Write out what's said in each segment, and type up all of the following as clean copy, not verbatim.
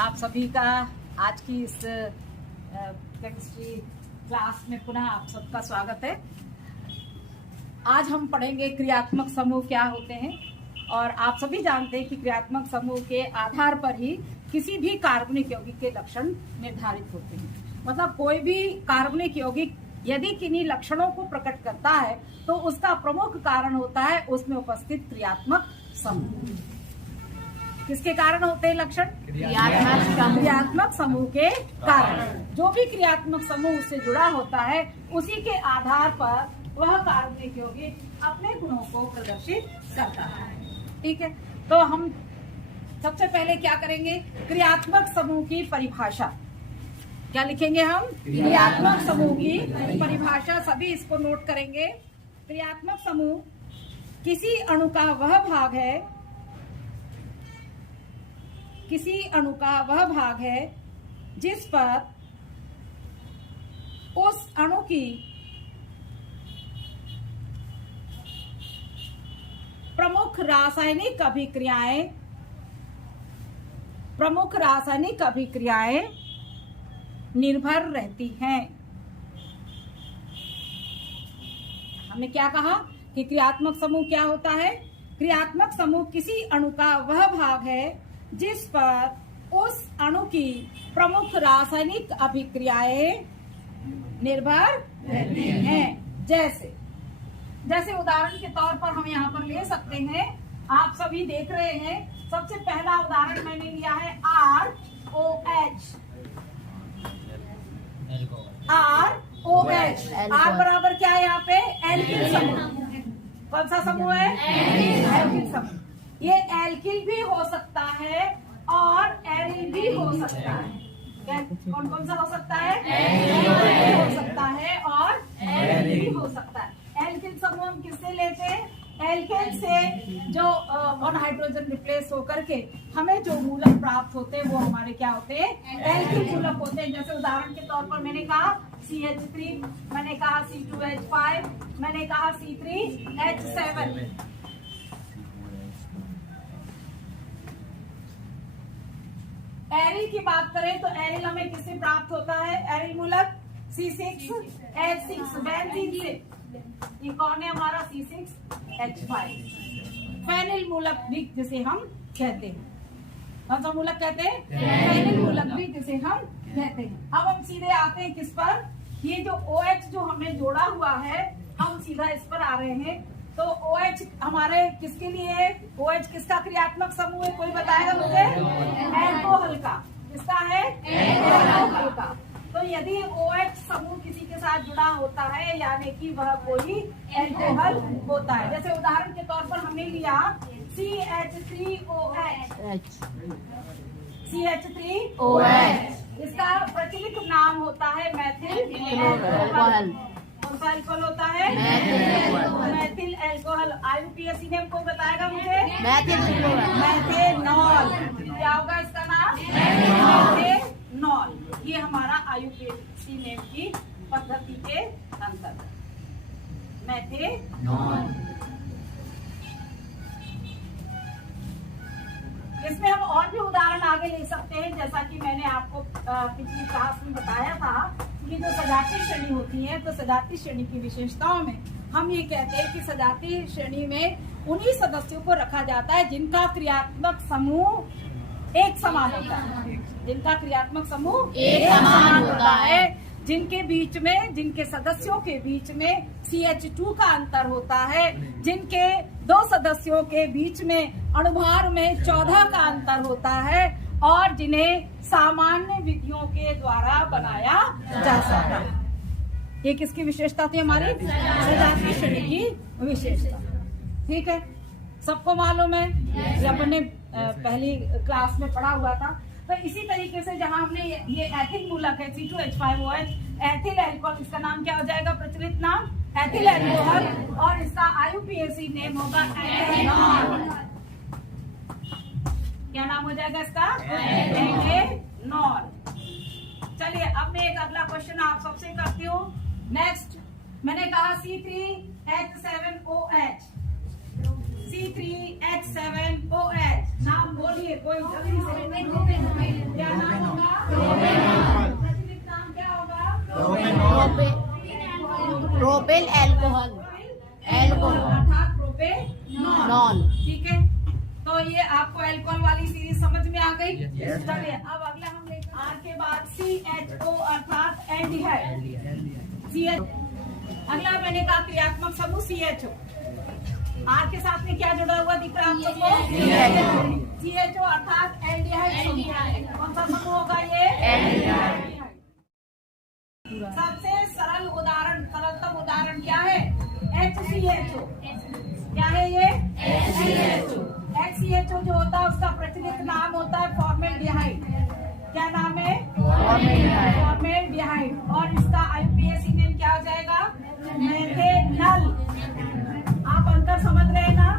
आप सभी का आज की इस केमिस्ट्री क्लास में पुनः आप सबका स्वागत है। आज हम पढ़ेंगे क्रियात्मक समूह क्या होते हैं। और आप सभी जानते हैं कि क्रियात्मक समूह के आधार पर ही किसी भी कार्बनिक यौगिक के लक्षण निर्धारित होते हैं। मतलब कोई भी कार्बनिक यौगिक यदि किन्हीं लक्षणों को प्रकट करता है तो उसका प्रमुख कारण होता है उसमें उपस्थित क्रियात्मक समूह। किसके कारण होते हैं लक्षण? क्रियात्मक समूह के कारण। जो भी क्रियात्मक समूह उससे जुड़ा होता है उसी के आधार पर वह कार्बनिक यौगिक अपने गुणों को प्रदर्शित करता है। ठीक है, तो हम सबसे पहले क्या करेंगे? क्रियात्मक समूह की परिभाषा। क्या लिखेंगे हम? क्रियात्मक समूह की परिभाषा। सभी इसको नोट करेंगे। क्रियात्मक समूह किसी अणु का वह भाग है, किसी अणु का वह भाग है जिस पर उस अणु की प्रमुख रासायनिक अभिक्रियाएं निर्भर रहती हैं। हमने क्या कहा कि क्रियात्मक समूह क्या होता है? क्रियात्मक समूह किसी अणु का वह भाग है जिस पर उस अणु की प्रमुख रासायनिक अभिक्रियाएं निर्भर रहती हैं। जैसे उदाहरण के तौर पर हम यहाँ पर ले सकते हैं। आप सभी देख रहे हैं। सबसे पहला उदाहरण मैंने लिया है ROH। R बराबर क्या है यहाँ पे? एल्किल समूह। कौन सा समूह है? एल्किल समूह। ये एल्किल भी हो सकता है और एरिल भी हो सकता है। कौन कौन सा हो सकता है? एल्किल हो सकता है और एरिल भी हो सकता है। एल्किल समूह हम किससे लेते हैं? एल्केन से जो वन हाइड्रोजन रिप्लेस होकर के हमें जो मूलक प्राप्त होते हैं वो हमारे क्या होते हैं? एल्किल मूलक होते हैं। जैसे उदाहरण के तौर पर मैंने कहा CH3, मैंने कहा C2H5, मैंने कहा C3H7। एरिल की बात करें तो एरिल हमें किससे प्राप्त होता है? एरिल मूलक C6H6 बेंजीन से। ये कौन है हमारा? C6H5। फेनिल मूलक भी जिसे हम कहते हैं। कौन सा मूलक कहते हैं? फेनिल मूलक भी जिसे हम कहते हैं। अब हम सीधे आते हैं किस पर? ये जो OH जो हमने जोड़ा हुआ है हम सीधा इस पर आ रहे हैं। तो OH हमारे किसके लिए है? OH किसका क्रियात्मक समूह है? कोई बताएगा मुझे? एल्कोहल का। किसका है? एल्कोहल का। तो यदि OH समूह किसी के साथ जुड़ा होता है यानी कि वह कोई एल्कोहल होता है। जैसे उदाहरण के तौर पर हमने लिया CH3OH। इसका प्रचलित नाम होता है मैथिल एल्कोहल। कौन सा एल्कोहल होता है? मैथिल एल्कोहल। IUPAC ने हमको बताएगा मुझे? मैथेनॉल। क्या होगा इसका नाम? मैथेनॉल। ये हमारा IUPAC नेम की पद्धति के अंतर्गत मैथेनॉल। इसमें हम और भी उदाहरण आगे ले सकते हैं। जैसा कि मैंने आपको पिछली क्लास में बताया था कि जो सजातीय श्रेणी होती है तो सजातीय श्रेणी की विशेषताओं में हम ये कहते हैं कि सजातीय श्रेणी में उन्हीं सदस्यों को रखा जाता है जिनका क्रियात्मक समूह एक समान होता है। जिनका क्रियात्मक समूह एक समान होता है, जिनके बीच में, जिनके सदस्यों के बीच में CH2 का अंतर होता है, जिनके दो सदस्यों के बीच में अणुभार में 14 का अंतर होता है और जिन्हें सामान्य विधियों के द्वारा बनाया जा सकता है। ये किसकी विशेषता थी? हमारी सजातीय श्रेणी की विशेषता। ठीक है, सबको मालूम है? ये अपने पहली क्लास में पढ़ा हुआ था। तो इसी तरीके से जहां हमने ये एथिल मूलक है C2H5OH, एथिल अल्कोहल, इसका नाम क्या हो जाएगा? प्रचलित नाम एथिल अल्कोहल। और इसका IUPAC नेम होगा एथेनॉल। क्या नाम हो जाएगा इसका? एथेनॉल। चलिए अब मैं एक अगला क्वेश्चन आप सबसे करती हूँ। नेक्स्ट मैंने कहा C3H7OH। C3H7OH नाम बोलिए कोई जल्दी से। क्या राइट। चलिए अब अगला हम लेकर आर के बाद CHO अर्थात एल्डिहाइड। अगला मैंने कहा क्रियात्मक समूह CHO। आर के साथ में क्या जुड़ा हुआ दिख रहा है आप सबको? CHO अर्थात एल्डिहाइड। कौन सा समूह होगा ये? एल्डिहाइड। सबसे सरल उदाहरण, सरलतम उदाहरण क्या है? HCHO। क्या है ये? HCHO। HCHO जो होता है उसका प्रचलित नाम होता है फॉर्मेल्डिहाइड। क्या नाम है? फॉर्मेल्डिहाइड। और इसका IUPAC नेम क्या हो जाएगा? मेथेनल। आप अंतर समझ रहे हैं ना?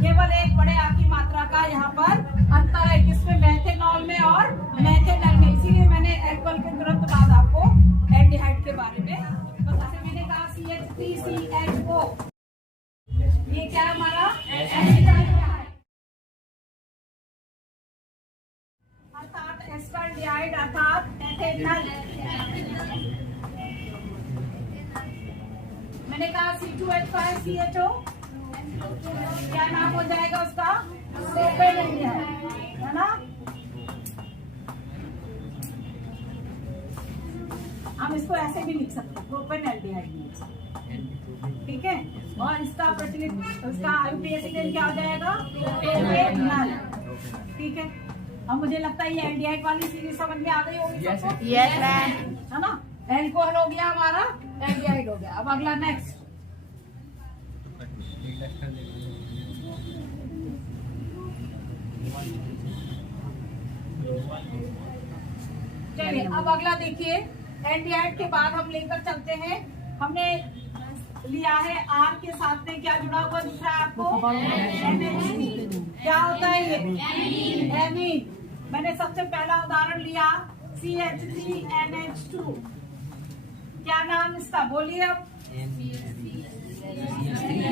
केवल एक बड़े आ की मात्रा का यहाँ पर अंतर है, किसमें? मेथेनॉल में और मेथेनल में। इसीलिए मैंने एल्कोहल के तुरंत बाद आपको एल्डिहाइड के बारे में बता। मैंने कहा CH3CHO, ये क्या है हमारा? अर्थात एस्टाल्डिहाइड अर्थात मेथेनल। मैंने कहा C2H5CHO, क्या नाम हो जाएगा उसका? प्रोपेनल्डिहाइड, है ना? हम इसको ऐसे भी लिख सकते हैं, प्रोपेनल्डिहाइड लिख सकते हैं, ठीक है। और इसका प्रचलित, उसका IUPAC नेम क्या हो जाएगा? प्रोपेनल, ठीक है। अब मुझे लगता है ये एल्डिहाइड वाली सीरीज समझ में आ गई होगी सबको? यस मैम, है ना? एल्कोहल हो गया हमारा, एल्डिहाइड हो गया। अब अगला नेक्स्ट, चलिए अब अगला देखिए। एल्डिहाइड के बाद हम लेकर चलते हैं, हमने लिया है आर के साथ में क्या जुड़ा हुआ दिख रहा है आपको? NH2। क्या होता है ये? एमीन। मैंने सबसे पहला उदाहरण लिया CH3NH2। क्या नाम इसका बोलिए अब?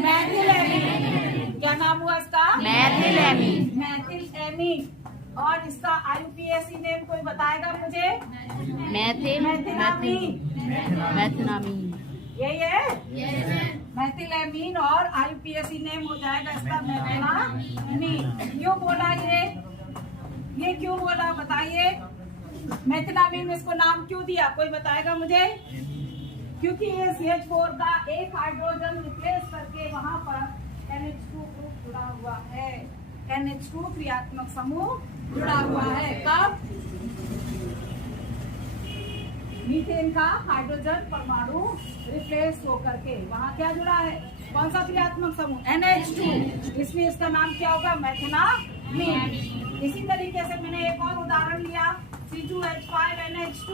मैथिलेमीन। क्या नाम हुआ इसका? मैथिलेमीन। मैथिलेमीन। और इसका IUPAC नेम कोई बताएगा मुझे? मैथिलामीन। यही है मैथिलामीन। और IUPAC नेम हो जाएगा इसका मैथिलामीन। क्यों बोला ये क्यों बोला बताइए? मैथिलामीन में इसको नाम क्यों दिया, कोई बताएगा मुझे? क्योंकि ये CH4 का एक हाइड्रोजन रिप्लेस करके वहां पर NH2 ग्रुप जुड़ा हुआ है। NH2 क्रियात्मक समूह जुड़ा हुआ है। कब? मीथेन का हाइड्रोजन परमाणु रिप्लेस होकर के वहाँ क्या जुड़ा है? कौन सा क्रियात्मक समूह? NH2। इसलिए इसका नाम क्या होगा? मैथिलामीन। इसी तरीके से मैंने एक और उदाहरण लिया C2H5NH2,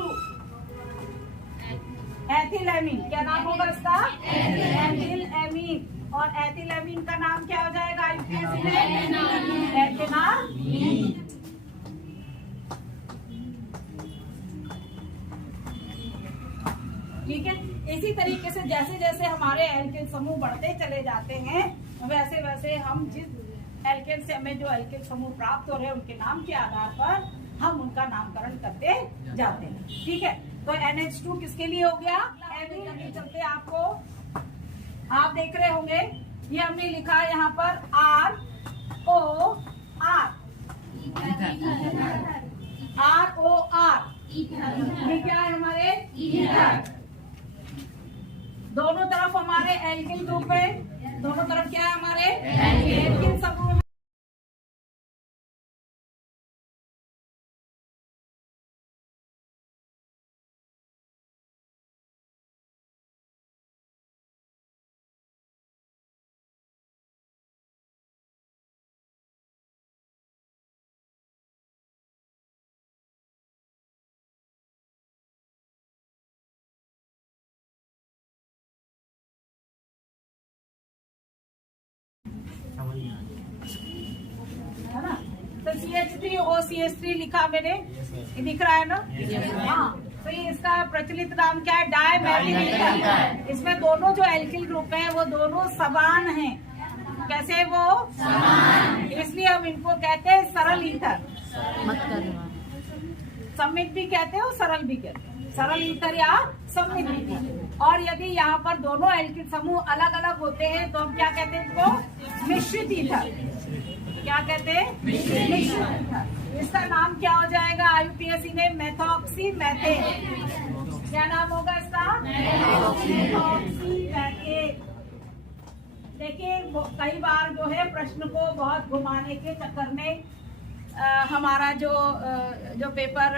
एथिलेमीन। क्या नाम होगा इसका? एथिलेमीन। और एथिलेमीन का नाम क्या हो जाएगा IUPAC में? एथेनामीन। ठीक है। इसी तरीके से जैसे जैसे हमारे एल्केन समूह बढ़ते चले जाते हैं, वैसे वैसे हम जिस एल्केन से हमें जो एल्केन समूह प्राप्त हो रहे हैं उनके नाम के आधार पर हम उनका नामकरण करते जाते हैं। ठीक है। तो NH2 किसके लिए हो गया? एमीन। चलते आपको, आप देख रहे होंगे ये हमने लिखा है यहाँ पर ROR। ये क्या है हमारे? ईथर। दोनों तरफ हमारे एल्किल ग्रुप है, दोनों तरफ क्या है हमारे? एल्किल समूह। है ना? तो CH3OCH3 लिखा मैंने, ये दिख रहा है ना? हाँ। तो ये इसका प्रचलित नाम क्या है? Dimethyl ether. इसमें दोनों जो एल्किल ग्रुप हैं वो दोनों समान हैं। कैसे वो? समान। इसलिए हम इनको कहते हैं सरल ईथर। सम्मित भी कहते हैं और सरल भी कहते हैं। सरल ईथर या सम्मित ईथर। और यदि यहाँ पर दोनों एल्किल समूह अलग अलग होते हैं तो हम क्या कहते हैं इनको? मिश्रित ईथर। क्या कहते हैं? मिश्रित ईथर। इसका नाम क्या हो जाएगा IUPAC ने? मेथॉक्सीमेथेन। क्या नाम होगा इसका? मेथॉक्सीमेथेन। देखिए कई बार जो है प्रश्न को बहुत घुमाने के चक्कर में हमारा जो पेपर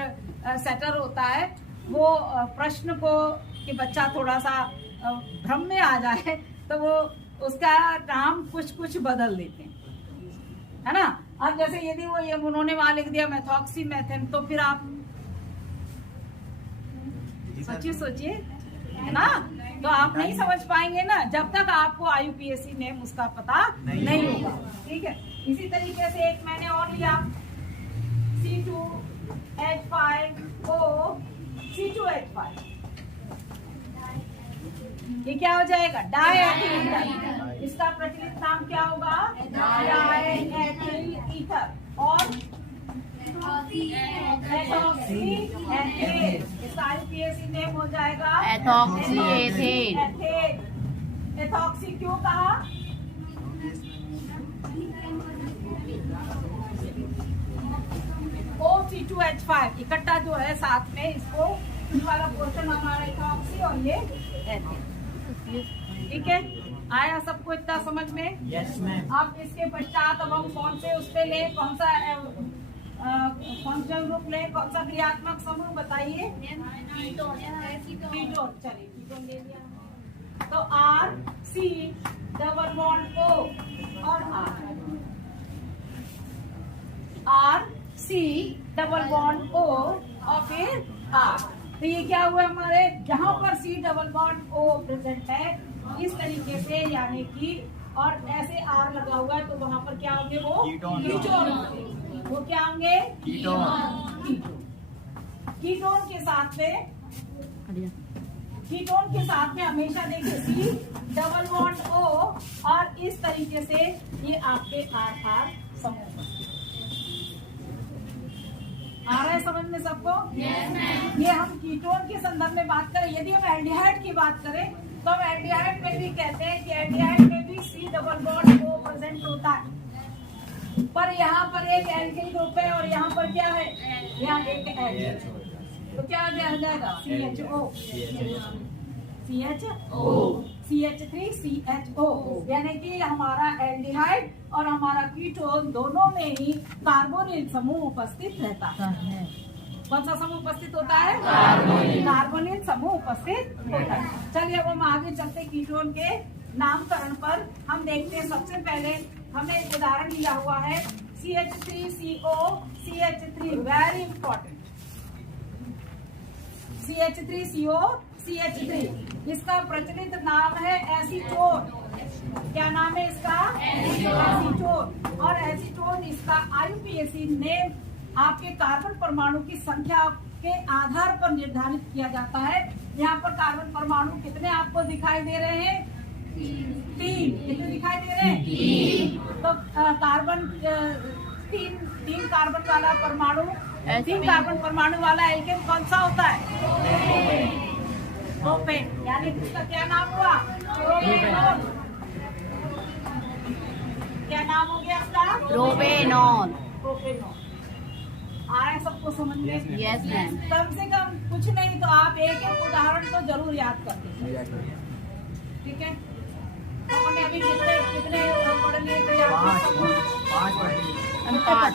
सेटर होता है वो प्रश्न को कि बच्चा थोड़ा सा भ्रम में आ जाए तो वो उसका नाम कुछ बदल देते हैं, है ना। अब जैसे यदि वो ये उन्होंने वहां लिख दिया मेथॉक्सीमेथेन तो फिर आप सोचिए, है ना, तो आप नहीं समझ पाएंगे ना जब तक आपको IUPAC नेम उसका पता नहीं होगा। ठीक है, इसी तरीके से एक मैंने और लिया C2H5O C2H5, ये क्या हो जाएगा? डायएथिल ईथर। इसका प्रचलित नाम क्या होगा? डायएथिल ईथर। और एथॉक्सीएथेन, इसका IUPAC नेम हो जाएगा एथॉक्सीएथेन। एथॉक्सी क्यों कहा? OC2H5 इकट्ठा जो है साथ में, इसको वाला पोर्शन हमारा एथॉक्सी और ये एथेन। ठीक है, आया सबको इतना समझ में? Yes ma'am. अब इसके पश्चात अब हम कौन से उस पे ले, कौन सा फंक्शनल ग्रुप ले, कौन सा क्रियात्मक समूह बताइए? कीटोन। चलिए कीटोन ले लिया। तो RC डबल बॉन्ड O और RC डबल बॉन्ड O और फिर R। तो ये क्या हुआ हमारे, जहां पर C double bond O present है इस तरीके से, यानी कि और ऐसे R लगा हुआ है तो वहां पर क्या होंगे? वो कीटोन। वो क्या होंगे? कीटोन। कीटोन के साथ में हमेशा देखिए C डबल बॉन्ड O और इस तरीके से ये आपके R समूह आ रहा है समझ में सबको? ये हम कीटोन के संदर्भ में बात करें। यदि हम एल्डिहाइड की बात करें तो हम एल्डिहाइड में भी कहते हैं कि एल्डिहाइड में भी C double bond O present होता है, पर यहाँ पर एक एल्किल ग्रुप है और यहाँ पर क्या है? यहाँ एक एल्किल, तो क्या आ जाएगा? CHO CH3CHO, यानी कि हमारा एल्डिहाइड और हमारा कीटोन दोनों में ही कार्बोनिल समूह उपस्थित रहता है। कौन सा समूह उपस्थित होता है? कार्बोनिल समूह उपस्थित होता है। चलिए अब हम आगे चलते कीटोन के नामकरण पर। हम देखते हैं सबसे पहले हमें एक उदाहरण दिया हुआ है CH3CO CH3, very important. CH3CO CH3, इसका प्रचलित नाम है एसीटोन। क्या नाम है इसका? एसीटोन। और एसीटोन इसका IUPAC नेम आपके कार्बन परमाणु की संख्या के आधार पर निर्धारित किया जाता है। यहाँ पर कार्बन परमाणु कितने आपको दिखाई दे रहे हैं? 3। कितने दिखाई दे रहे हैं? 3। तो कार्बन 3 कार्बन वाला परमाणु, 3 कार्बन परमाणु वाला एल्केन कौन सा होता है? प्रोपेन। यानी इसका क्या नाम हुआ? प्रोपेनॉन। क्या नाम हो गया इसका? प्रोपेनॉन। आया सबको समझ में? Yes ma'am. कम से कम कुछ नहीं तो आप एक उदाहरण तो जरूर याद करते हैं। ठीक है, तो हमने अभी कितने पढ़ लिए? 5।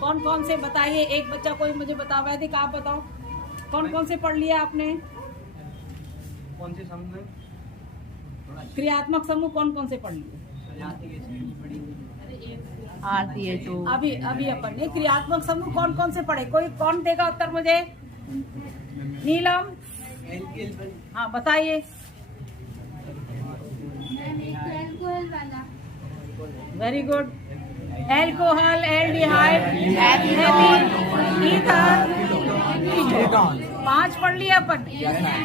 कौन कौन से बताइए? एक बच्चा कोई मुझे बताओ। वैदिक आप बताओ कौन कौन से पढ़ लिया आपने? कौन से समूह? क्रियात्मक समूह कौन कौन से पढ़ लिए? अभी अपन ने क्रियात्मक समूह कौन कौन से पढ़े? कोई कौन देगा उत्तर मुझे? नीलम, हाँ बताइए। Very good. Alcohol, aldehyde, ethane, ether, ketone. 5 पढ़ लिया अपन।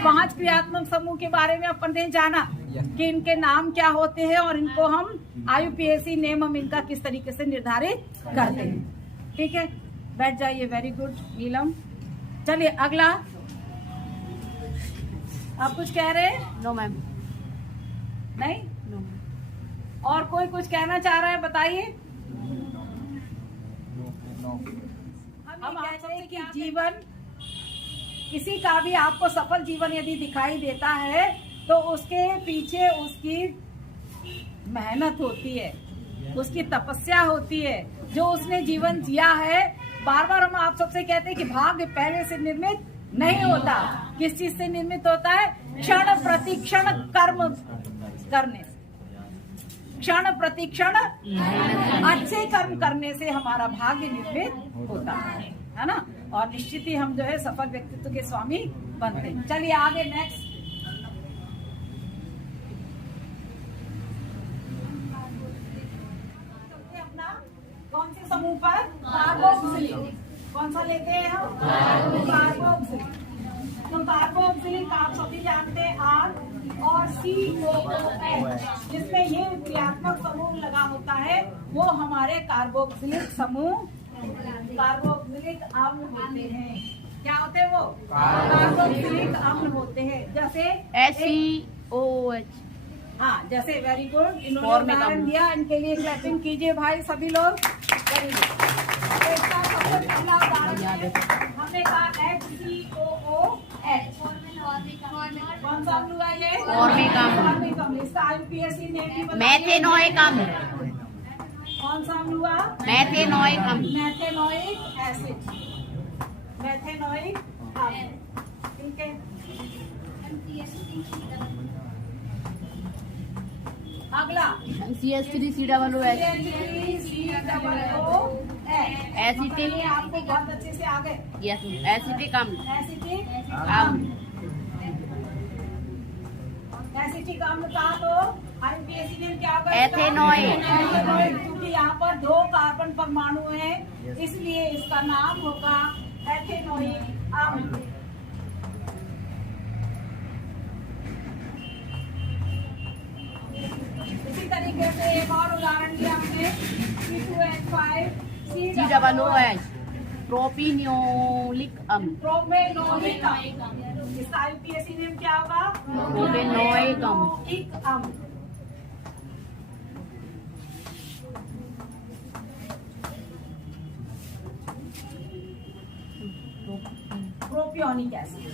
5 क्रियात्मक समूह के बारे में अपन ने जाना कि इनके नाम क्या होते हैं और इनको हम IUPAC नेम हम इनका किस तरीके से निर्धारित करते हैं। ठीक है, बैठ जाइए। Very good Neelam. चलिए अगला। आप कुछ कह रहे हैं? No ma'am. नहीं? नो। और कोई कुछ कहना चाह रहा है? बताइए। हम कहते हैं कि जीवन किसी का भी आपको सफल जीवन यदि दिखाई देता है तो उसके पीछे उसकी मेहनत होती है, उसकी तपस्या होती है, जो उसने जीवन जिया है। बार बार हम आप सबसे कहते हैं कि भाग्य पहले से निर्मित नहीं होता। किस चीज से निर्मित होता है? क्षण प्रतिक्षण कर्म करने से, क्षण प्रतिक्षण अच्छे कर्म करने से हमारा भाग्य निर्मित होता है ना। और निश्चित ही हम जो है सफल व्यक्तित्व के स्वामी बनते हैं। चलिए आगे नेक्स्ट। अपना कौन से समूह पर? कार्बोक्सिलिक। कौन सा लेते हैं हम? कार्बोक्सिलिक। तो कार्बोक्सिलिक आप सभी जानते हैं आर और COOH, जिसमें ये क्रियात्मक समूह लगा होता है, वो हमारे कार्बोक्सिलिक समूह, कार्बोक्सिलिक अम्ल होते हैं। क्या होते हैं वो? कार्बोक्सिलिक अम्ल होते हैं। जैसे SCOH। हाँ, जैसे वेरी गुड, इन्होंने उदाहरण दिया, इनके लिए क्लैपिंग कीजिए भाई सभी लोग। Very good. तो इसका सबसे पहला उदाहरण है, हमने कहा HCOOH। कौन सा अम्ल हुआ ये? फॉर्मिक अम्ल। इसका IUPAC नेम भी बताइए। मेथेनोइक अम्ल। कौन सा अम्ल हुआ? मेथेनोइक अम्ल। Methanoic acid. मेथेनोइक अम्ल, ठीक है। अगला CH3COOH। एसिटिक, आपको बहुत अच्छे से आ गए। यस, एसिटिक अम्ल। एसिटिक अम्ल। एसिटिक अम्ल का तो IUPAC नेम क्या होगा? एथेनॉइड। एथेनॉइड, क्योंकि यहाँ पर 2 कार्बन परमाणु हैं, इसलिए इसका नाम होगा एथेनॉइक अम्ल। इसी तरीके से एक और उदाहरण लिया हमने C2H5COOH। प्रोपिनोलिक अम्ल। प्रोपेनोइक अम्ल। इसका IUPAC नेम क्या होगा? प्रोपेनोइक अम्ल। प्रोपेनोइक अम्ल। Propionic acid.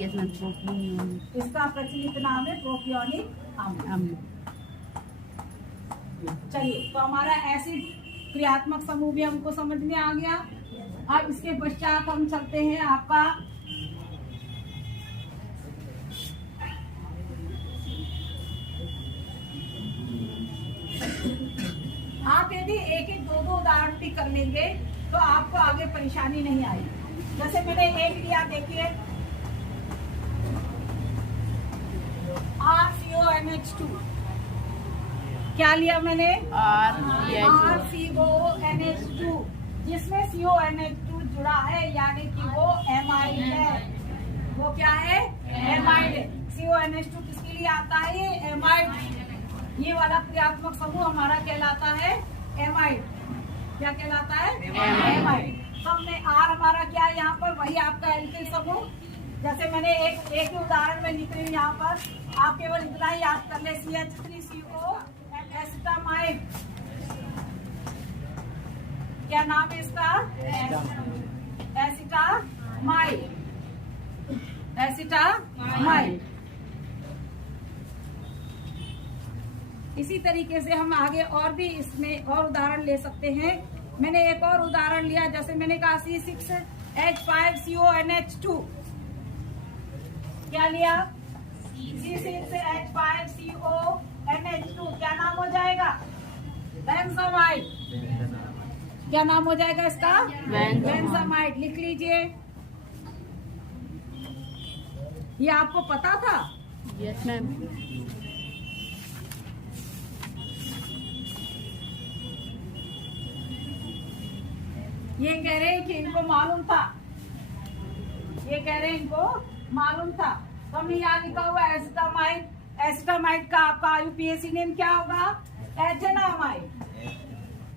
यस मैम, प्रोपिनोलिक इसका प्रचलित नाम है प्रोपियोनिक अम्ल। अम्ल। चलिए, तो हमारा एसिड क्रियात्मक समूह भी हमको समझ में आ गया। अब इसके पश्चात हम चलते हैं आपका आप यदि एक एक दो उदाहरण भी कर लेंगे तो आपको आगे परेशानी नहीं आएगी। जैसे मैंने एक लिया, देखिए RCONH2। क्या लिया मैंने? RCONH2, जिसमें CONH2 जुड़ा है, यानी कि वो एमाइड है। वो क्या है? एमाइड है। CONH2 किसके लिए आता है? ये एमाइड। ये वाला क्रियात्मक समूह हमारा कहलाता है एमाइड। क्या कहलाता है? एमाइड। तो हमने R हमारा क्या है यहाँ पर? वही आपका एल्किल समूह। जैसे मैंने एक ही उदाहरण में लिख रही हूँ यहाँ पर, आप केवल इतना ही याद कर ले, CH3CO एसिटामाइड। क्या नाम है इसका? एसिटामाइड। एसिटामाइड। इसी तरीके से हम आगे और भी इसमें और उदाहरण ले सकते हैं। मैंने एक और उदाहरण लिया, जैसे मैंने कहा C6H5CONH2। क्या लिया? C6H5CONH2। क्या नाम हो जाएगा? बेंजामाइड। क्या नाम हो जाएगा इसका? बेंजामाइड। लिख लीजिए। ये आपको पता था? Yes ma'am. ये कह रहे हैं कि इनको मालूम था। ये कह रहे हैं इनको मालूम था। तो हमने यहाँ लिखा हुआ एसिटामाइड। एसिटामाइड का आपका IUPAC नेम क्या होगा? एथेनामाइड।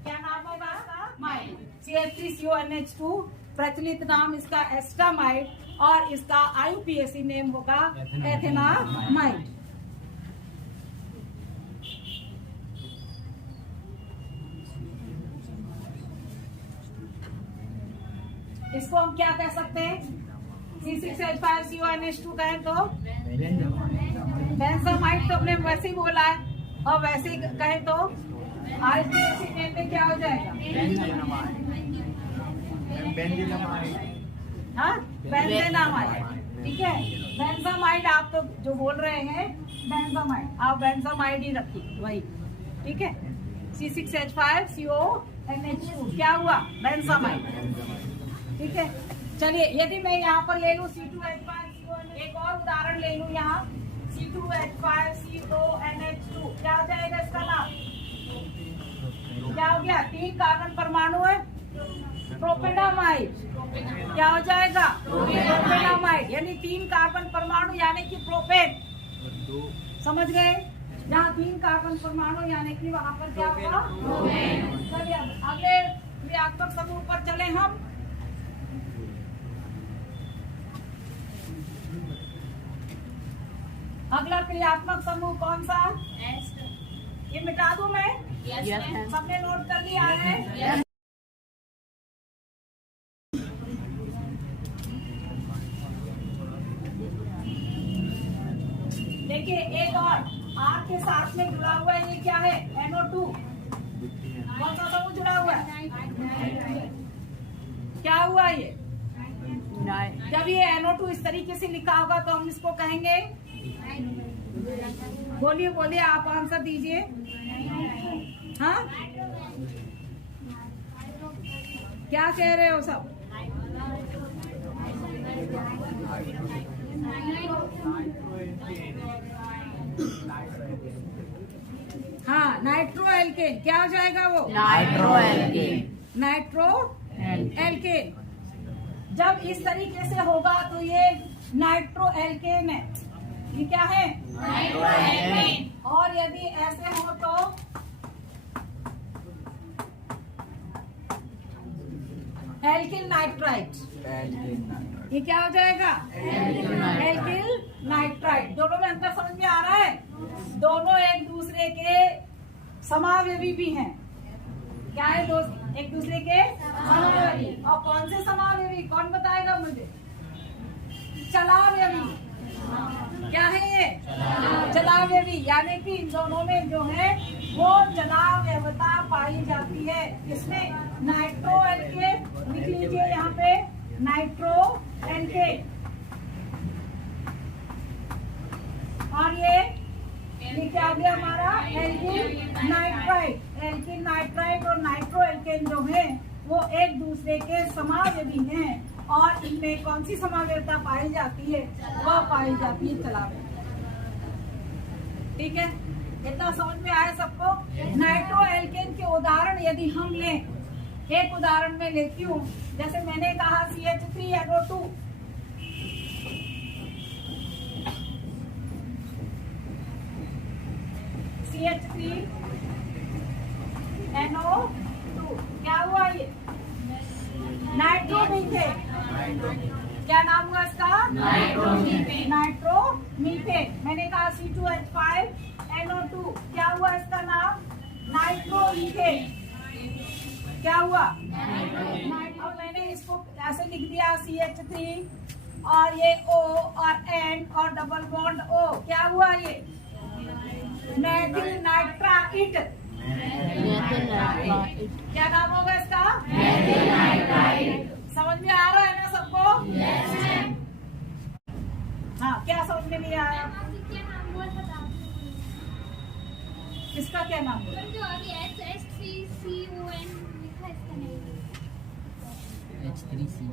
क्या नाम होगा इसका? माइड। CH3CONH2 प्रचलित नाम इसका एसिटामाइड, और इसका IUPAC नेम होगा एथेनामाइड। इसको हम क्या कह सकते हैं? C6H5CONH2 कहें तो बेंजामाइड तो हमने वैसे ही बोला है, और वैसे ही कहें तो RHBAC में क्या हो जाएगा? हाँ, बेंजेनामाइड। ठीक है, बेंजामाइड आप तो जो बोल रहे हैं बेंजामाइड, आप बेंजामाइड ही रखिए वही। ठीक है, C6H5CONH2 क्या हुआ? बेंजामाइड। ठीक है, चलिए यदि मैं यहाँ पर ले लूँ C2H5CONH, एक और उदाहरण ले लूँ यहाँ C2H5CONH2, क्या हो जाएगा इसका नाम? क्या हो गया? 3 कार्बन परमाणु है, प्रोपेनामाइड। क्या हो जाएगा? प्रोपेनामाइड, यानी 3 कार्बन परमाणु यानी कि प्रोपेन। समझ गए? जहाँ 3 कार्बन परमाणु यानी कि वहाँ पर क्या होगा? चलिए अगले क्रियात्मक समूह पर चले हम। अगला क्रियात्मक समूह कौन सा? ये मिटा दूं मैं? Yes, ma'am. सबने नोट कर लिया है? देखिए एक और R के साथ में जुड़ा हुआ है, ये क्या है? NO2। कौन सा समूह जुड़ा हुआ है? क्या हुआ ये? जब ये NO2 इस तरीके से लिखा होगा तो हम इसको कहेंगे, बोलिए बोलिए, आप आंसर दीजिए। हाँ, क्या कह रहे हो सब? हाँ, नाइट्रो एल्केन। क्या हो जाएगा वो? Nitro alkene. Nitro alkene. जब इस तरीके से होगा तो ये नाइट्रो एल्केन है। ये क्या है? Nitro alkene. और यदि ऐसे हो तो एल्किल नाइट्राइट। ये क्या हो जाएगा? Alkyl nitrite. दोनों में अंतर समझ में आ रहा है? दोनों एक दूसरे के समावयवी भी हैं। क्या है दोस्त? एक दूसरे के समावयवी। और कौन से समावयवी? कौन बताएगा मुझे? चलावयवी। क्या है ये? चलावयवी, यानी कि इन दोनों में जो है वो चलावयवता पाई जाती है। इसमें नाइट्रो एल्केन लिख लीजिए यहाँ पे, नाइट्रो एल्केन। और ये क्या हो गया हमारा? Alkyl nitrite. एल्किल नाइट्राइट और नाइट्रो एल्केन जो है वो एक दूसरे के समावयवी हैं। और इनमें कौन सी समावयवता पाई जाती है? वह पाई जाती है चलावयवता। ठीक है, इतना समझ में आया सबको? नाइट्रो एल्केन के उदाहरण यदि हम लें, एक उदाहरण में लेती हूँ, जैसे मैंने कहा CH3NO2। CH3NO2 क्या हुआ? ये नाइट्रोमीथेन। क्या नाम हुआ इसका? नाइट्रोमीथेन। नाइट्रोमीथेन। मैंने कहा C2H5NO2 क्या हुआ इसका नाम? नाइट्रोमीथेन। क्या हुआ? और मैंने इसको ऐसे लिख दिया CH3 और ये O और N और डबल बॉन्ड O। क्या हुआ ये? Methyl nitrite. क्या नाम होगा इसका? Methyl nitrite. समझ में आ रहा है ना सबको? हाँ, क्या समझ में नहीं आया? इसका क्या नाम है?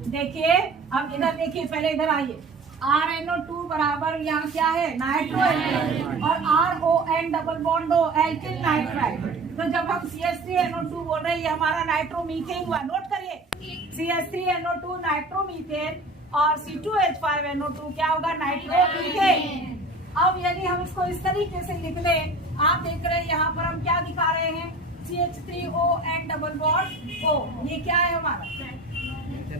देखिए, अब इधर देखिए, पहले इधर आइए। RNO2 बराबर यहाँ क्या है? Nitro alkene. और RON double bond O, alkyl nitrite. तो जब हम CH3NO2 बोल रहे हैं, ये हमारा नाइट्रोमीथेन हुआ। नोट करिए, CH3NO2 नाइट्रोमीथेन और C2H5NO2 क्या होगा? नाइट्रोमीथेन। अब यदि हम इसको इस तरीके से लिख लें, आप देख रहे हैं यहाँ पर हम क्या दिखा रहे हैं? CH3ON double bond O। ये क्या है हमारा?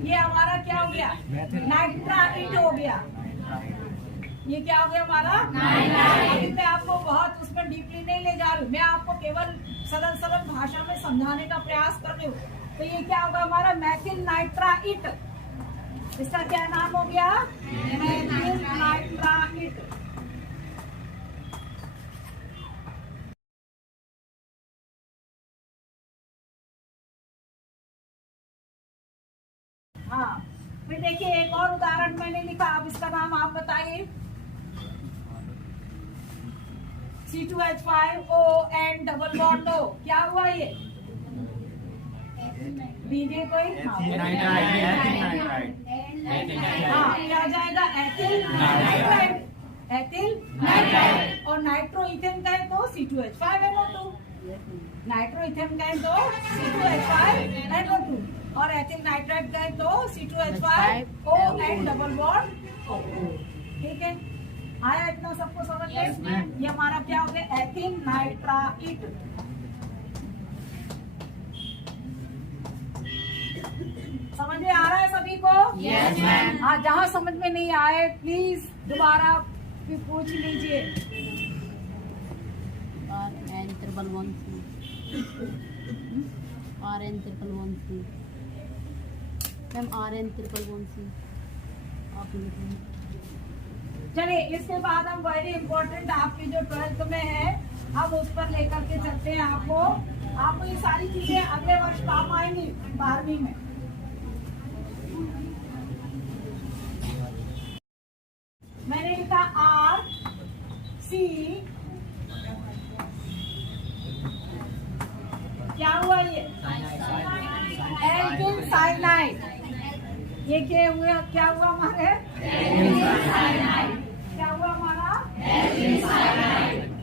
ये हमारा क्या हो गया? नाइट्राइट हो गया। ये क्या हो गया हमारा? नाइट्राइट। मैं आपको बहुत उसमें डीपली नहीं ले जा रही हूँ, मैं आपको केवल सरल सरल भाषा में समझाने का प्रयास कर रही हूँ। तो ये क्या होगा हमारा? Methyl nitrite. इसका क्या नाम हो गया? Methyl nitrite. हाँ, फिर देखिए एक और उदाहरण मैंने लिखा, अब इसका नाम आप बताइए। C2H5O N double bond O, क्या हुआ ये? दीजिए कोई। हाँ, क्या हो जाएगा? Ethyl nitride. Ethyl nitride. और नाइट्रो इथेन कहे तो C2H5NO2। नाइट्रो इथेन कहे तो C2H5NO2। और एथिल नाइट्राइड कहे तो C2H5O N double bond O। ठीक है, आया इतना सबको समझ में? ये हमारा क्या हो गया? Ethyl nitrite. समझ में आ रहा है सभी को? Yes, ma'am. हाँ, जहाँ समझ में नहीं आए प्लीज दोबारा फिर पूछ लीजिए। RN111C RN111C मैम RN111C आप लिखें। चलिए, इसके बाद हम वेरी इंपॉर्टेंट आपकी जो 12th में है हम उस पर लेकर के चलते हैं आपको ये सारी चीजें अगले वर्ष काम आएंगी 12वीं में। मैंने लिखा RC, क्या हुआ ये? Alkyl cyanide. ये क्या हुआ हमारे? क्या हुआ हमारा?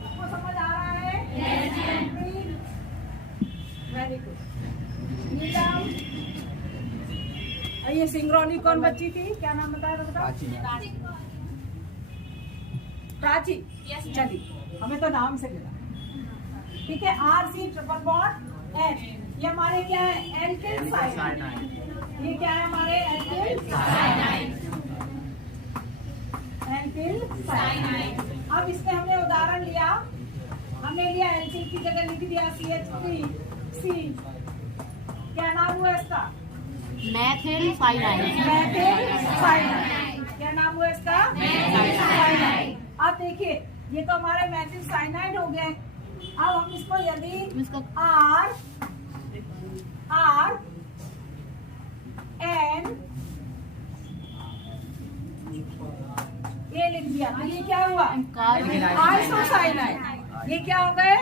आपको समझ आ रहा है? Very good. ये सिंगरौली कौन बच्ची थी? क्या नाम बताया था? प्राची। चलिए, हमें तो नाम से मिला। ठीक है, RC ट्रिपल बॉन्ड H, ये हमारे क्या है? Alkyl cyanide. ये क्या है हमारे? Alkyl cyanide. अब इसमें हमने उदाहरण लिया, हमने लिया एल्किल की जगह लिख दिया CH3C। क्या नाम हुआ इसका? Methyl cyanide. Methyl cyanide. क्या नाम हुआ इसका? Methyl cyanide. अब देखिए, ये तो हमारे मेथिल साइनाइड हो गए। अब हम इसको यदि R N ये लिख दिया तो ये क्या हुआ? आइसोसाइनाइड। ये क्या हो गए?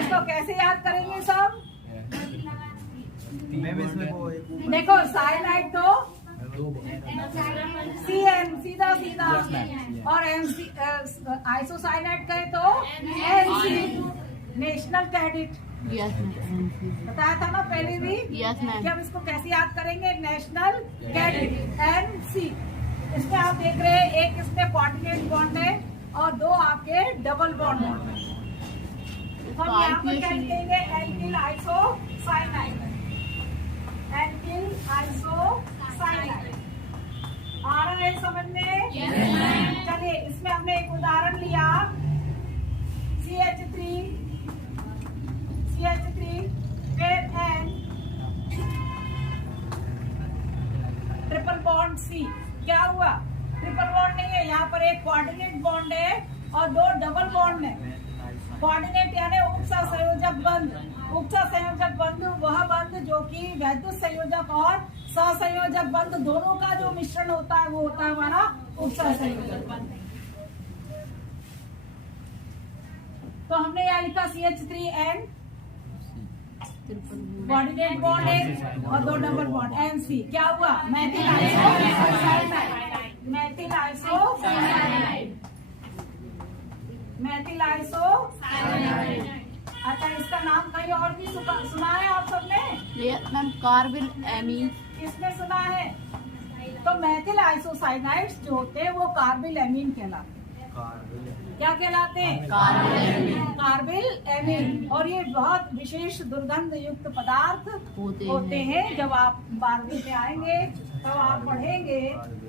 इसको कैसे याद करेंगे सब? देखो, साइनाइड तो CN सीधा और आइसोसाइनाइड कहे तो NC, national cadet. Yes ma'am. बताया था ना पहले भी? Yes ma'am. कि हम इसको कैसे याद करेंगे? National cadet NC। इसमें आप देख रहे हैं एक इसमें कोऑर्डिनेट बॉन्ड है और दो आपके डबल बॉन्ड है। हम यहाँ पर क्या लिखेंगे? Alkyl isocyanide. Alkyl isocyanide. आ रहा है समझ में? चलिए, इसमें हमने एक उदाहरण लिया CH3 फिर N ट्रिपल बॉन्ड C। क्या हुआ? ट्रिपल बॉन्ड नहीं है, यहाँ पर एक कोऑर्डिनेट बॉन्ड है और दो डबल बॉन्ड है। कोऑर्डिनेट यानी उपसा संयोजक बंध। उपसा संयोजक बंध वह बंध जो कि वैद्युत संयोजक और सहसंयोजक बंध दोनों का जो मिश्रण होता है वो होता है हमारा उपसा संयोजक बंध। तो हमने यहाँ लिखा CH3N कोऑर्डिनेट बॉन्ड है और दो डबल बॉन्ड NC। क्या हुआ? Methyl isocyanide. Methyl isocyanide. अच्छा, इसका नाम कहीं और भी सुना है आप सबने? Ma'am carbyl amine. इसमें सुना है? तो मेथिल आइसोसाइनाइड्स जो होते हैं वो कार्बिल एमीन कहलाते हैं। क्या कहलाते हैं? Carbyl amine. और ये बहुत विशेष दुर्गंध युक्त पदार्थ होते हैं। जब आप 12वीं में आएंगे तो आप पढ़ेंगे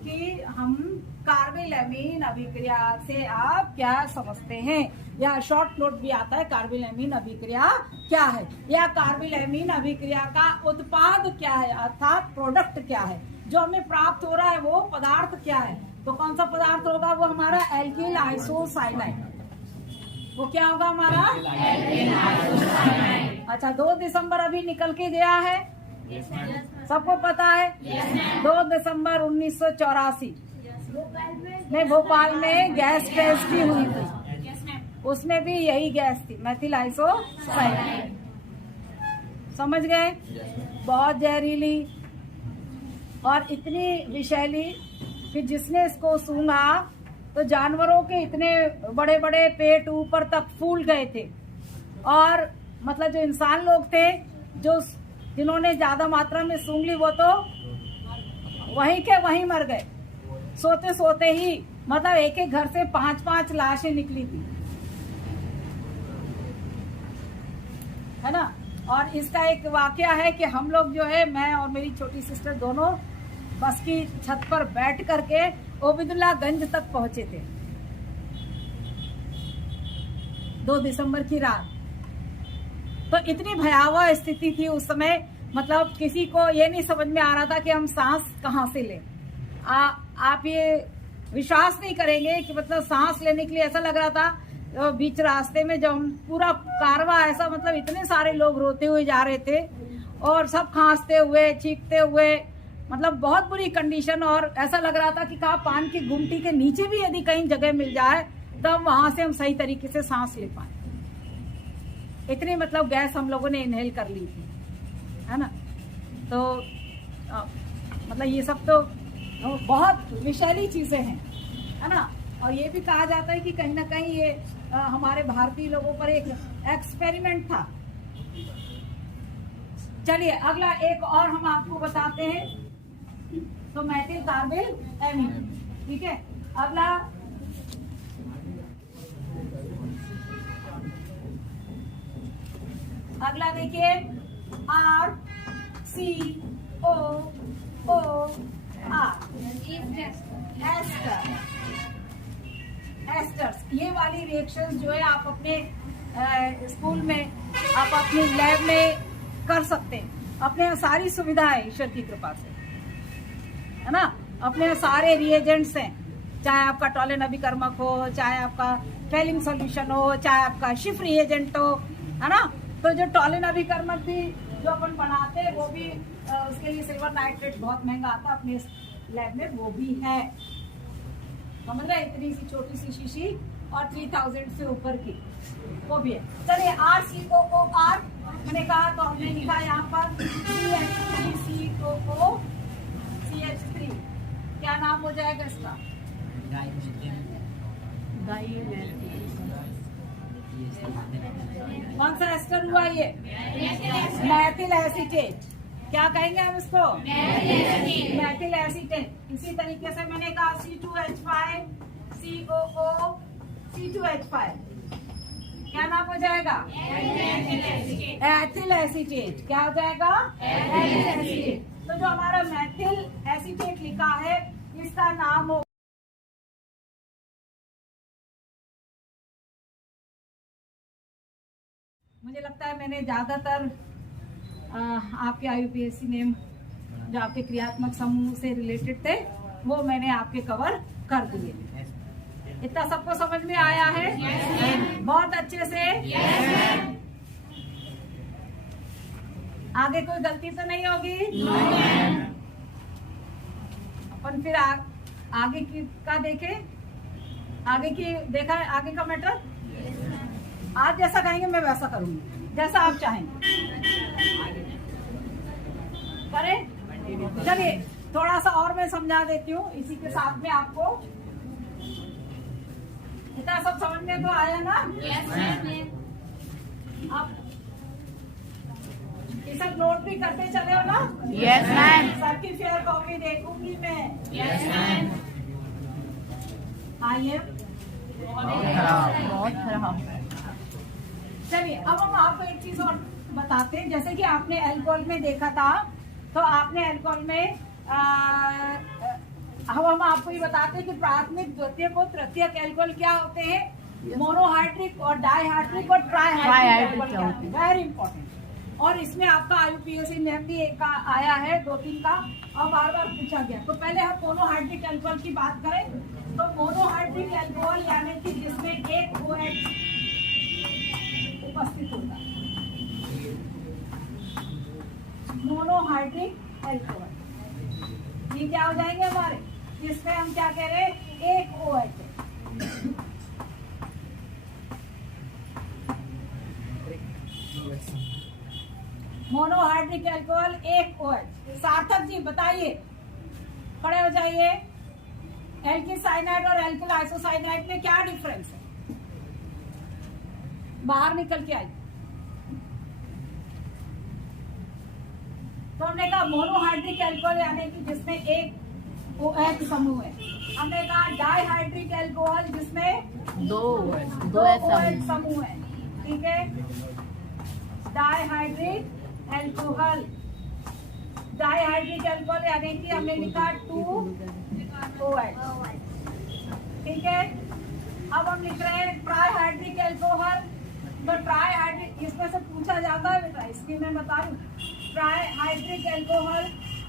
कि हम कार्बिल एमीन अभिक्रिया से आप क्या समझते हैं, या शॉर्ट नोट भी आता है कार्बिल एमीन अभिक्रिया क्या है, या कार्बिल एमीन अभिक्रिया का उत्पाद क्या है, अर्थात प्रोडक्ट क्या है, जो हमें प्राप्त हो रहा है वो पदार्थ क्या है, तो कौन सा पदार्थ होगा, वो हमारा एल्किल आइसोसाइनाइड। वो क्या होगा हमारा एल्किल आइसोसाइनाइड। अच्छा 2 दिसंबर अभी निकल के गया है, सबको पता है। 2 दिसंबर 1984 में भोपाल में गैस टेस्ट भी हुई थी, उसमें भी यही गैस थी, मेथिल आइसोसाइनाइड। समझ गए? बहुत जहरीली और इतनी विषैली कि जिसने इसको सूंघा तो जानवरों के इतने बड़े बड़े पेट ऊपर तक फूल गए थे, और मतलब जो इंसान लोग थे जिन्होंने ज्यादा मात्रा में सूंघ ली वो तो वहीं के वहीं मर गए। सोते सोते ही मतलब एक एक घर से 5-5 लाशें निकली थी, है ना। और इसका एक वाकया है कि हम लोग जो है, मैं और मेरी छोटी सिस्टर दोनों बस की छत पर बैठ करके ओबिदुल्लागंज तक पहुंचे थे 2 दिसंबर की रात। तो इतनी भयावह स्थिति थी उस समय, मतलब किसी को ये नहीं समझ में आ रहा था कि हम सांस कहाँ से लें। आप ये विश्वास नहीं करेंगे कि मतलब सांस लेने के लिए ऐसा लग रहा था बीच रास्ते में जब हम पूरा कारवा ऐसा, मतलब इतने सारे लोग रोते हुए जा रहे थे और सब खांसते हुए चीखते हुए, मतलब बहुत बुरी कंडीशन। और ऐसा लग रहा था कि कहा पान की गुमटी के नीचे भी यदि कहीं जगह मिल जाए तब वहां से हम सही तरीके से सांस ले पाए। इतनी मतलब गैस हम लोगों ने इनहेल कर ली थी, है ना। तो मतलब ये सब तो बहुत विषैली चीजें हैं, है ना। और ये भी कहा जाता है कि कहीं ना कहीं ये हमारे भारतीय लोगों पर एक एक्सपेरिमेंट था। चलिए अगला एक और हम आपको बताते हैं, तो मेथिल कार्बिल एमीन, ठीक है। अगला देखिए एस्टर्स। ये वाली रिएक्शंस जो है आप अपने स्कूल में, आप अपनी लैब में कर सकते हैं। अपने सारी सुविधा है ईश्वर की कृपा से, है ना। अपने सारे रिएजेंट्स हैं, चाहे आपका टॉलेन अभिकर्मक हो, चाहे आपका फेलिंग सॉल्यूशन हो, चाहे आपका शिफ्ट रिएजेंट हो, है ना। तो जो टॉलेन अभिकर्मक भी जो अपन बनाते हैं वो भी उसके लिए सिल्वर नाइट्रेट बहुत महंगा आता है, अपने लैब में वो भी है। समझ रहे, इतनी सी छोटी सी शीशी और 3000 से ऊपर की वो भी है। चलिए RCOOR मैंने कहा तो हमने लिखा यहाँ पर CH3COOCH3, क्या नाम हो जाएगा इसका? कौन सा एस्टर हुआ ये? Methyl acetate. क्या कहेंगे हम इसको? Methyl acetate. इसी तरीके से मैंने कहा C2H5 COO C2H5, क्या नाम हो जाएगा? Ethyl acetate. क्या हो जाएगा? Ethyl acetate. तो जो हमारा मेथिल एसीटेट लिखा है इसका नाम हो, मुझे लगता है मैंने ज्यादातर आपके IUPAC नेम जो आपके क्रियात्मक समूह से रिलेटेड थे वो मैंने आपके कवर कर दिए। इतना सबको समझ में आया है? बहुत अच्छे से। आगे कोई गलती तो नहीं होगी? अपन फिर आगे की का देखें, आगे की देखा है, आगे का मैटर। आप जैसा कहेंगे मैं वैसा करूंगी, जैसा आप चाहेंगे करें। चलिए थोड़ा सा और मैं समझा देती हूँ इसी के साथ में आपको। इतना सब समझ में तो आया ना? आप ये सब नोट भी करते चले हो ना? Yes ma'am. सबकी फेयर कॉपी देखूंगी मैं। Yes ma'am. आइए बहुत खराब। चलिए अब हम आपको एक चीज और बताते हैं। जैसे कि आपने अल्कोहल में देखा था, तो आपने अल्कोहल में हम आपको ये बताते हैं कि प्राथमिक, द्वितीयक और तृतीयक अल्कोहल क्या होते हैं, मोनोहाइड्रिक और डाइहाइड्रिक और ट्राइहाइड्रिक अल्कोहल। Very important. और इसमें आपका IUPAC नेम भी एक आया है, 2-3 का, और बार बार पूछा पूछा गया। तो पहले हम मोनोहाइड्रिक अल्कोहल की बात करें तो मोनोहाइड्रिक अल्कोहल यानी कि जिसमें एक OH उपस्थित होगा, मोनोहाइड्रिक अल्कोहल। ये क्या हो जाएंगे हमारे, जिसमें हम क्या कह रहे हैं, एक OH है। मोनोहाइड्रिक अल्कोहल एक OH। सार्थक जी बताइए, खड़े हो जाइए। एल्किल साइनाइड और एल्किल आइसोसाइनाइड में क्या डिफरेंस है, बाहर निकल के आइए। तो हमने कहा मोनोहाइड्रिक अल्कोहल यानी कि जिसमें एक OH समूह है। हमने कहा डाइहाइड्रिक अल्कोहल जिसमें दो OH समूह है। ठीक है, डाइहाइड्रिक अल्कोहल, डाइहाइड्रिक अल्कोहल यानी कि हमने लिखा 2 OH। ठीक है, अब हम लिख रहे हैं ट्राइहाइड्रिक अल्कोहल। तो ट्राइहाइड्रिक इसमें से पूछा जाता है बेटा, इसलिए मैं बता रही हूँ। ट्राइहाइड्रिक अल्कोहल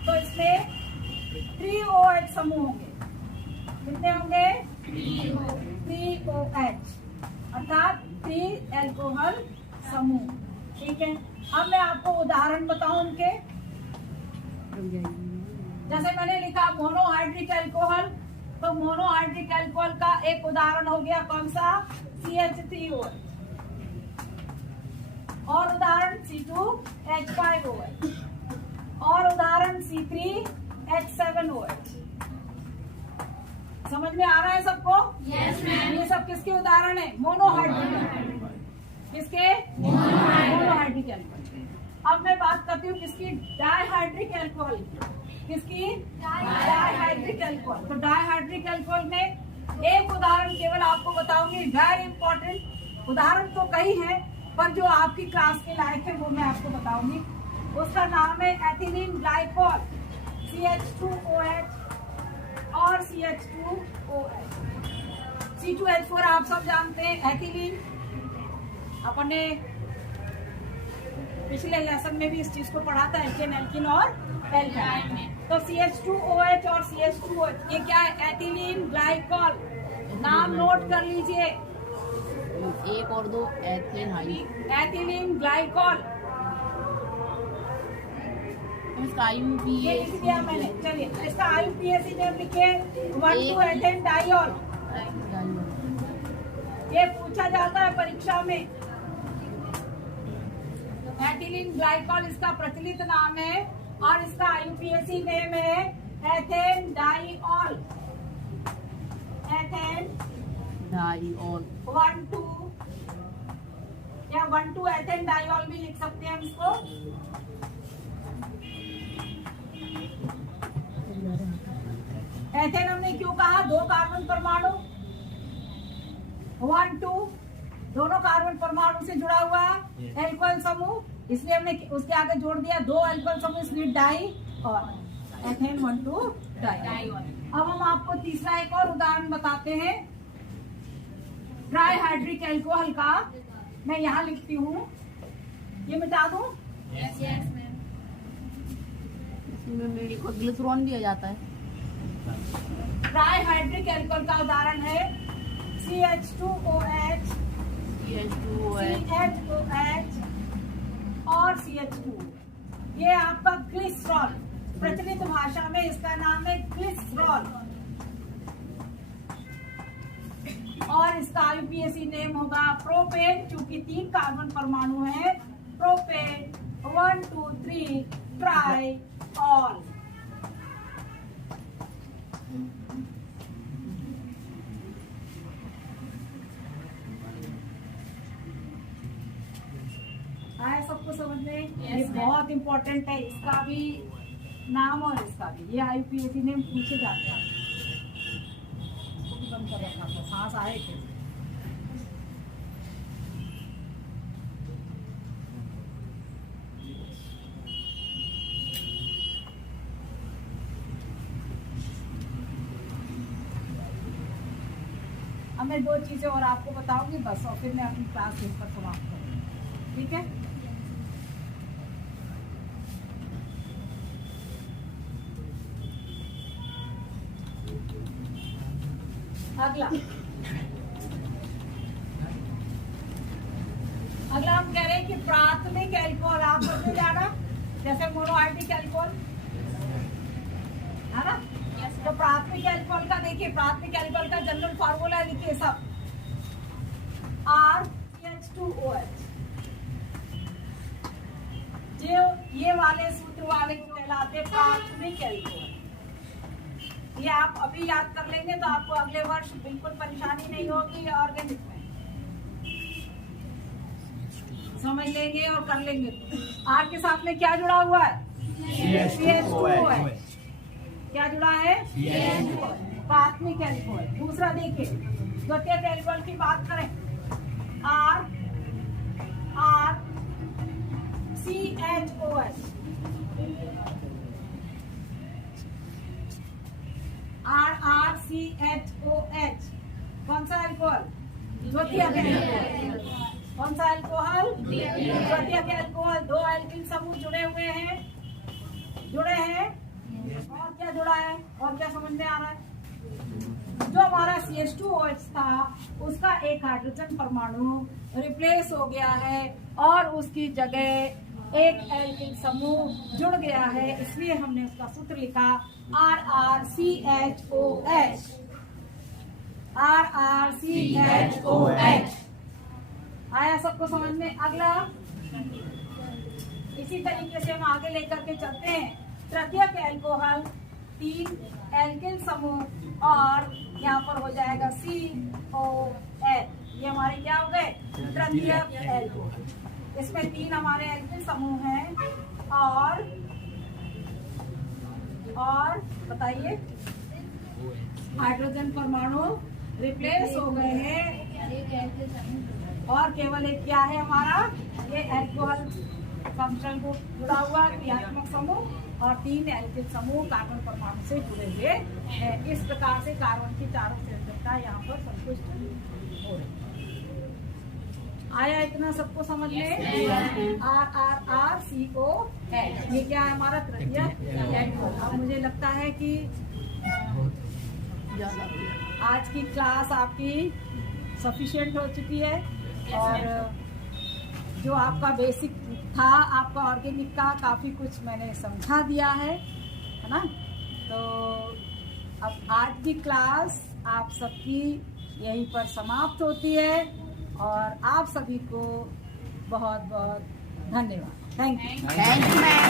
तो इसमें 3 OH समूह होंगे। कितने होंगे, 3 OH अर्थात 3 अल्कोहल समूह। ठीक है, अब मैं आपको उदाहरण बताऊं उनके। जैसे मैंने लिखा मोनोहाइड्रिक अल्कोहल, तो मोनोहाइड्रिक अल्कोहल का एक उदाहरण हो गया कौन सा, CH3OH, और उदाहरण C2H5OH, और उदाहरण C3H7OH। समझ में आ रहा है सबको? Yes ma'am. ये सब किसके उदाहरण है, मोनोहाइड्रिक। किसके, मोनोहाइड्रिक अल्कोहल। अब मैं बात करती हूँ किसकी, डाइहाइड्रिक अल्कोहल की। किसकी, डाइहाइड्रिक अल्कोहल। तो डाइहाइड्रिक अल्कोहल में एक उदाहरण केवल आपको बताऊंगी, वेरी इंपॉर्टेंट। उदाहरण तो कई है पर जो आपकी क्लास के लायक है वो मैं आपको बताऊंगी। उसका नाम है एथिलीन ग्लाइकोल, CH2OH और CH2OH। C2H4 आप सब जानते हैं, एथिलीन अपन ने पिछले लेसन में भी इस चीज को पढ़ा था, एल्केन, एल्किन और एल्काइन। तो CH2OH और CH2OH ये क्या है, एथिलीन ग्लाइकोल। नाम नोट कर लीजिए, एक और दो एथिलीन हाई, एथिलीन ग्लाइकोल। इसका ये लिख दिया मैंने। चलिए इसका IUPAC नेम लिखे, 1,2 एथेन डाइऑल। ये पूछा जाता है परीक्षा में। एथिलीन ग्लाइकोल इसका प्रचलित नाम है और इसका IUPAC नेम है एथेन डाइऑल। एथेन डाइऑल 1,2 या 1,2 एथेन डाइऑल भी लिख सकते हैं हम इसको। एथेन हमने क्यों कहा, 2 कार्बन परमाणु, 1,2 दोनों कार्बन परमाणु से जुड़ा हुआ एल्कोहल समूह, इसलिए हमने उसके आगे जोड़ दिया 2 एल्कोहल समूह, इसलिए डाई और एथेन 1,2 डाई। अब हम आपको तीसरा एक और उदाहरण बताते हैं ट्राइहाइड्रिक अल्कोहल का। मैं यहाँ लिखती हूँ, ये मिटा दूं। इसमें ग्लिसरॉल दिया जाता है। ट्राइहाइड्रिक अल्कोहल का उदाहरण है CH2OH, CHOH और CH2। ये आपका ग्लिसरॉल, प्रचलित भाषा में इसका नाम है ग्लिसरॉल और इसका IUPAC नेम होगा प्रोपेन। चूंकि 3 कार्बन परमाणु है, प्रोपेन 1, 2, 3 ट्राइऑल। आया सबको समझ में? ये बहुत इंपॉर्टेंट है, इसका भी नाम और इसका भी। ये IUPAC नेम पूछे जाते हैं। बंद कर रखा था, सांस आए थे। अब मैं 2 चीजें और आपको बताऊंगी बस, और फिर मैं अपनी क्लास यहीं पर समाप्त करूंगी। ठीक है, अगला हम कह रहे हैं कि प्राथमिक एल्कोहल आप समझ जाना, जैसे मोनोहाइड्रिक एल्कोहल है ना। तो प्राथमिक एल्कोहल का देखिए, प्राथमिक एल्कोहल का जनरल फार्मूला लिखिए सब, RCH2OH। जो ये वाले सूत्र वाले जो कहलाते प्राथमिक एल्कोहल, ये आप अभी याद कर लेंगे तो आपको अगले वर्ष बिल्कुल परेशानी नहीं होगी ऑर्गेनिक में, समझ लेंगे और कर लेंगे। आर के साथ में क्या जुड़ा हुआ है? CH2OH। क्या जुड़ा है? प्राथमिक एल्कोहल। दूसरा देखिए, द्वितीयक एल्कोहल की बात करें, RCHOH। RCHOH कौन सा एल्कोहल? द्वितीयक एल्कोहल। कौन सा एल्कोहल? द्वितीयक एल्कोहल। दो एल्किल समूह जुड़े हुए हैं, जुड़े हैं, और क्या जुड़ा है, और क्या समझ में आ रहा है? जो हमारा CH2OH था उसका एक हाइड्रोजन परमाणु रिप्लेस हो गया है और उसकी जगह एक एल्किल समूह जुड़ गया है, इसलिए हमने उसका सूत्र लिखा RRCHOH। RRCHOH आया सबको समझ में? अगला इसी तरीके से हम आगे लेकर के चलते हैं। तृतीयक एल्कोहल 3 एल्किल समूह और यहाँ पर हो जाएगा COL। ये हमारे क्या हो गए? तृतीयक एल्कोहल। इसमें 3 हमारे एल्किल समूह हैं और बताइए, हाइड्रोजन परमाणु रिप्लेस हो गए हैं और केवल एक क्या है हमारा, ये एल्कोहल फंक्शनल ग्रुप जुड़ा हुआ क्रियात्मक समूह और 3 एल्किल समूह कार्बन परमाणु से जुड़े हुए हैं। इस प्रकार से कार्बन की चारों संरचना यहाँ पर संतुष्ट हो रही। आया इतना सबको समझ में? RRRCOH ये क्या है हमारा? तृतीयक एल्कोहल। अब मुझे लगता है कि आज की क्लास आपकी सफिशिएंट हो चुकी है और जो आपका बेसिक था आपका ऑर्गेनिक का काफ़ी कुछ मैंने समझा दिया है ना। तो अब आज की क्लास आप सबकी यहीं पर समाप्त होती है और आप सभी को बहुत बहुत धन्यवाद। Thank you ma'am.